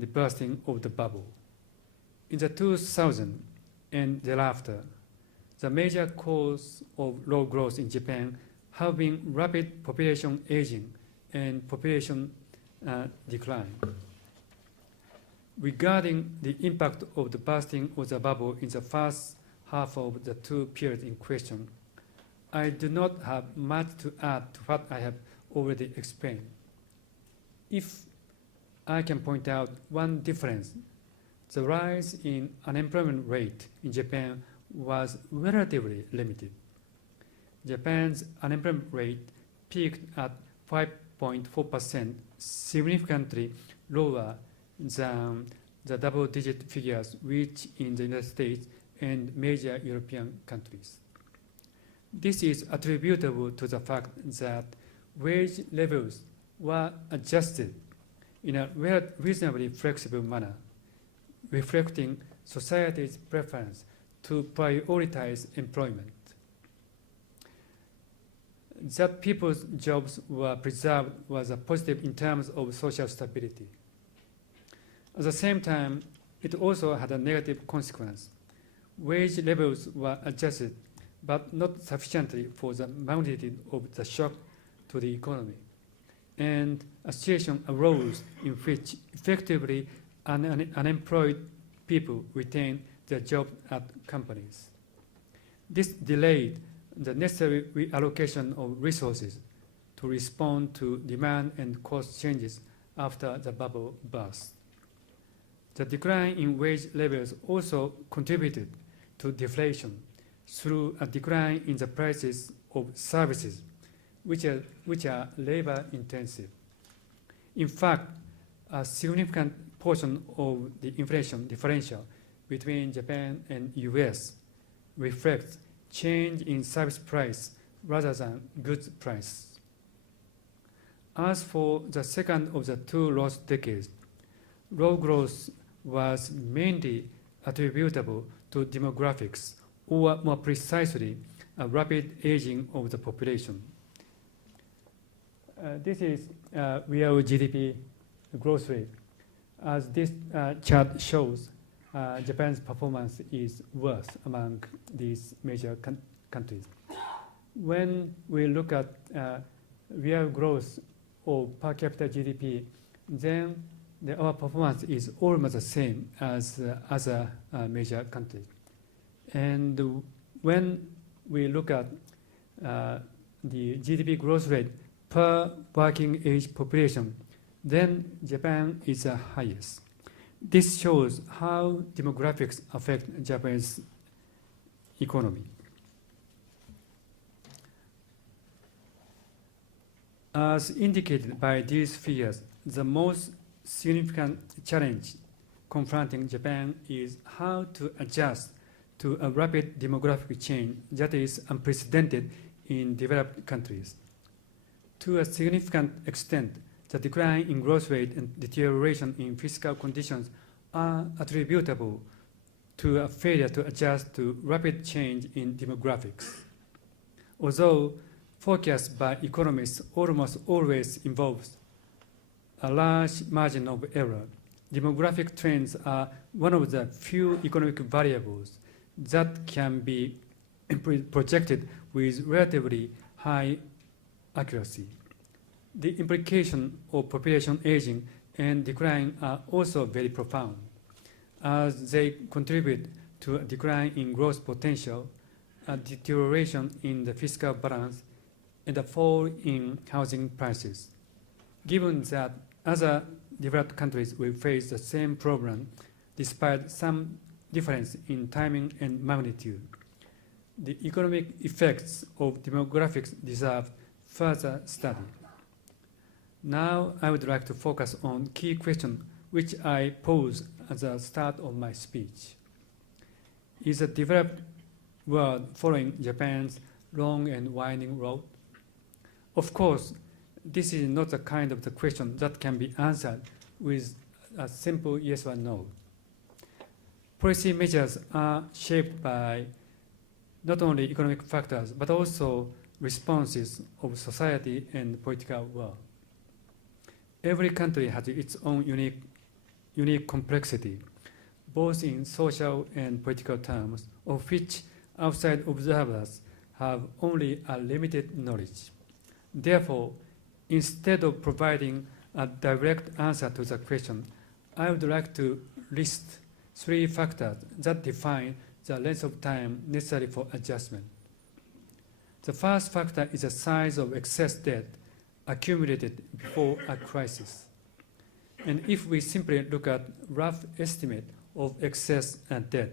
the bursting of the bubble. In the 2000 and thereafter, the major cause of low growth in Japan have been rapid population aging and population decline. Regarding the impact of the bursting of the bubble in the first half of the two periods in question, I do not have much to add to what I have already explained. If I can point out one difference, the rise in unemployment rate in Japan was relatively limited. Japan's unemployment rate peaked at 5.4%, significantly lower than the double-digit figures reached in the United States and major European countries. This is attributable to the fact that wage levels were adjusted in a reasonably flexible manner, reflecting society's preference to prioritize employment. That people's jobs were preserved was a positive in terms of social stability. At the same time, it also had a negative consequence. Wage levels were adjusted, but not sufficiently for the magnitude of the shock to the economy. And a situation arose in which effectively unemployed people retained their jobs at companies. This delayed the necessary reallocation of resources to respond to demand and cost changes after the bubble burst. The decline in wage levels also contributed to deflation through a decline in the prices of services, which are labor-intensive. In fact, a significant portion of the inflation differential between Japan and US reflects change in service price rather than goods price. As for the second of the two lost decades, low growth was mainly attributable to demographics, or more precisely, a rapid aging of the population. This is real GDP growth rate. As this chart shows, Japan's performance is worse among these major countries. When we look at real growth of per capita GDP, then our performance is almost the same as other major countries. And when we look at the GDP growth rate per working age population, then Japan is the highest. This shows how demographics affect Japan's economy. As indicated by these figures, the most significant challenge confronting Japan is how to adjust to a rapid demographic change that is unprecedented in developed countries. To a significant extent, the decline in growth rate and deterioration in fiscal conditions are attributable to a failure to adjust to rapid change in demographics. Although forecasts by economists almost always involves a large margin of error, demographic trends are one of the few economic variables that can be projected with relatively high accuracy. The implications of population aging and decline are also very profound, as they contribute to a decline in growth potential, a deterioration in the fiscal balance, and a fall in housing prices. Given that other developed countries will face the same problem despite some difference in timing and magnitude, the economic effects of demographics deserve further study. Now I would like to focus on key questions which I pose at the start of my speech. Is the developed world following Japan's long and winding road? Of course, this is not the kind of the question that can be answered with a simple yes or no. Policy measures are shaped by not only economic factors, but also responses of society and political world. Every country has its own unique unique complexity, both in social and political terms, of which outside observers have only a limited knowledge. Therefore, instead of providing a direct answer to the question, I would like to list 3 factors that define the length of time necessary for adjustment. The first factor is the size of excess debt accumulated before a crisis. And if we simply look at rough estimate of excess debt,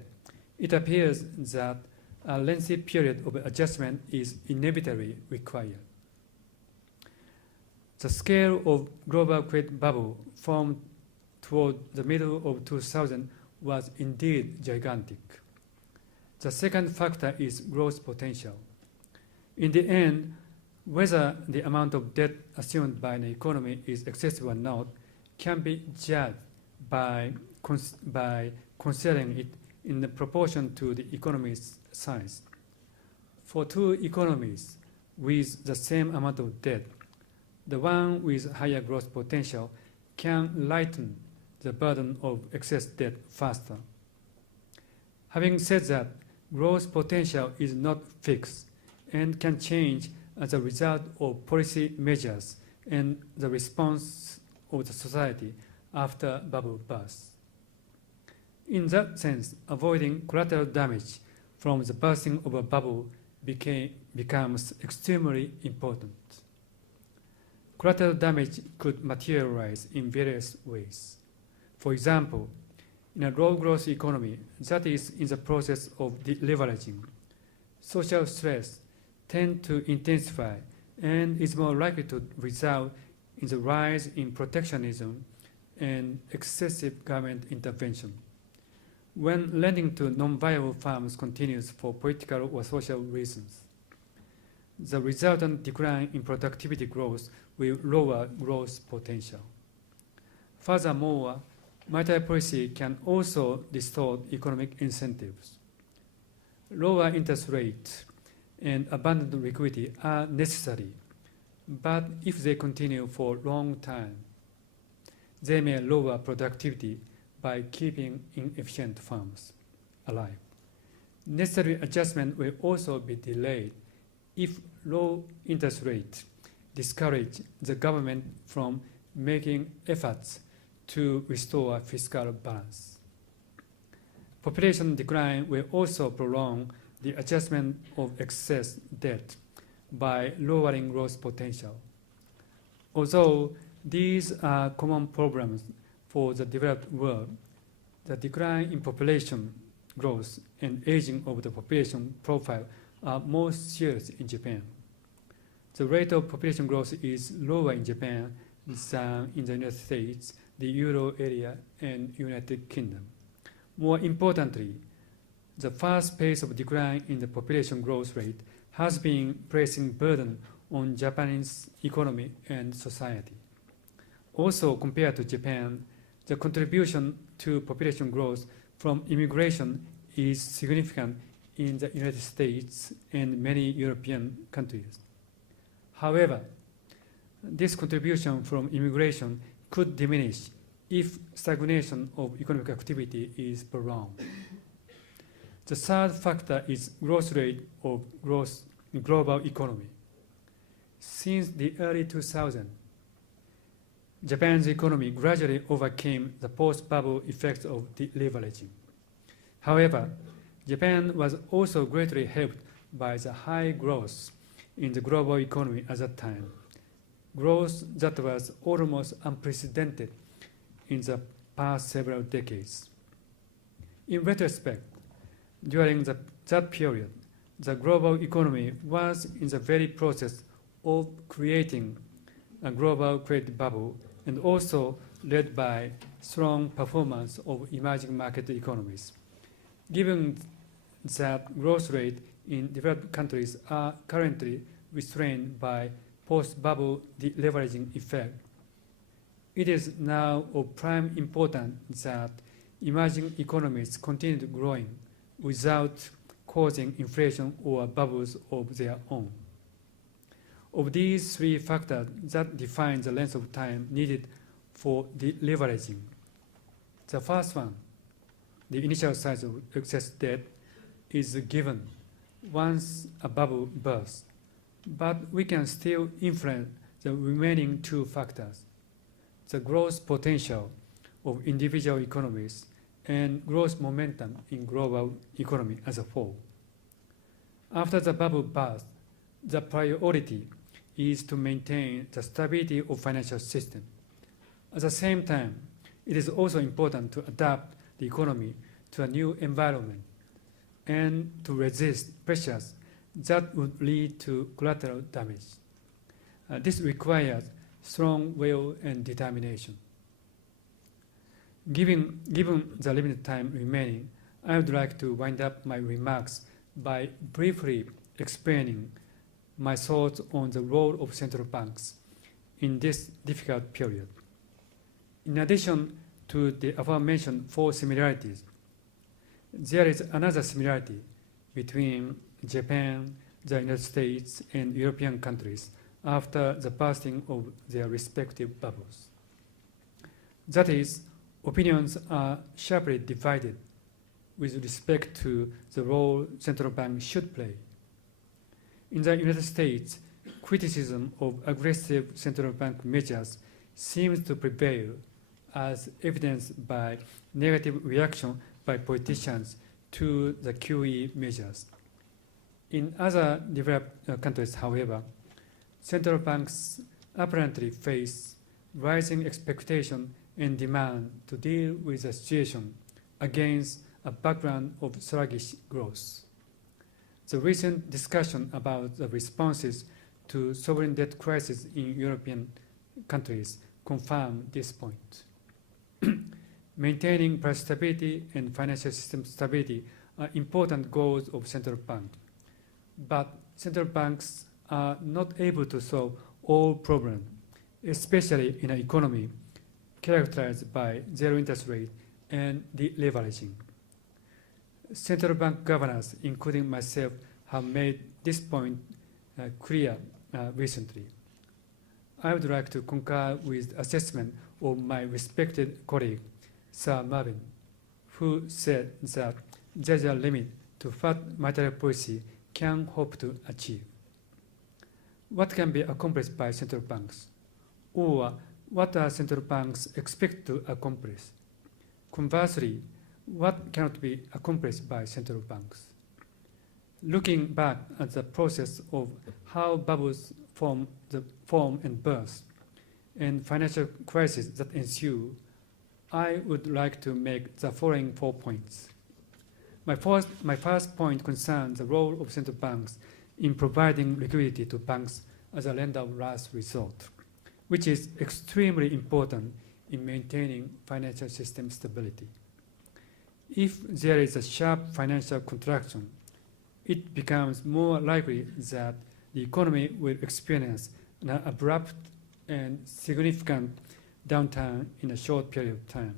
it appears that a lengthy period of adjustment is inevitably required. The scale of global credit bubble formed toward the middle of 2000 was indeed gigantic. The second factor is growth potential. In the end, whether the amount of debt assumed by an economy is excessive or not can be judged by considering it in the proportion to the economy's size. For 2 economies with the same amount of debt, the one with higher growth potential can lighten the burden of excess debt faster. Having said that, growth potential is not fixed and can change as a result of policy measures and the response of the society after bubble bursts. In that sense, avoiding collateral damage from the bursting of a bubble becomes extremely important. Collateral damage could materialize in various ways. For example, in a low-growth economy that is in the process of deleveraging, social stress tends to intensify and is more likely to result in the rise in protectionism and excessive government intervention. When lending to non-viable firms continues for political or social reasons, the resultant decline in productivity growth will lower growth potential. Furthermore, monetary policy can also distort economic incentives. Lower interest rates and abundant liquidity are necessary, but if they continue for a long time, they may lower productivity by keeping inefficient firms alive. Necessary adjustment will also be delayed if low interest rates discourage the government from making efforts to restore fiscal balance. Population decline will also prolong the adjustment of excess debt by lowering growth potential. Although these are common problems for the developed world, the decline in population growth and aging of the population profile are most serious in Japan. The rate of population growth is lower in Japan than in the United States, the Euro area, and United Kingdom. More importantly, the fast pace of decline in the population growth rate has been placing burden on Japanese economy and society. Also, compared to Japan, the contribution to population growth from immigration is significant in the United States and many European countries. However, this contribution from immigration could diminish if stagnation of economic activity is prolonged. The third factor is growth rate of growth in global economy. Since the early 2000s, Japan's economy gradually overcame the post-bubble effects of deleveraging. However, Japan was also greatly helped by the high growth in the global economy at that time, growth that was almost unprecedented in the past several decades. In retrospect, during that period, the global economy was in the very process of creating a global credit bubble and also led by strong performance of emerging market economies. Given that growth rate in developed countries are currently restrained by post-bubble deleveraging effect, it is now of prime importance that emerging economies continue growing without causing inflation or bubbles of their own. Of these 3 factors that define the length of time needed for deleveraging, The first one, the initial size of excess debt, is given once a bubble bursts, but we can still influence the remaining two factors: the growth potential of individual economies and growth momentum in global economy as a whole. After the bubble bursts, the priority is to maintain the stability of financial system. At the same time, it is also important to adapt the economy to a new environment and to resist pressures that would lead to collateral damage. This requires strong will and determination. Given the limited time remaining, I would like to wind up my remarks by briefly explaining my thoughts on the role of central banks in this difficult period. In addition to the aforementioned four similarities, there is another similarity between Japan, the United States, and European countries after the bursting of their respective bubbles. That is, opinions are sharply divided with respect to the role central banks should play. In the United States, criticism of aggressive central bank measures seems to prevail, as evidenced by negative reaction by politicians to the QE measures. In other developed countries, however, central banks apparently face rising expectation and demand to deal with the situation against a background of sluggish growth. The recent discussion about the responses to sovereign debt crisis in European countries confirm this point. Maintaining price stability and financial system stability are important goals of central bank, but central banks are not able to solve all problems, especially in an economy characterized by zero interest rate and deleveraging. Central bank governors, including myself, have made this point clear recently. I would like to concur with the assessment of my respected colleague, Sir Marvin, who said that there is a limit to what monetary policy can hope to achieve. What can be accomplished by central banks? Or what are central banks expected to accomplish? Conversely, what cannot be accomplished by central banks? Looking back at the process of how bubbles form and burst, and financial crises that ensue, I would like to make the following 4 points. My first point concerns the role of central banks in providing liquidity to banks as a lender of last resort, which is extremely important in maintaining financial system stability. If there is a sharp financial contraction, it becomes more likely that the economy will experience an abrupt and significant downturn in a short period of time.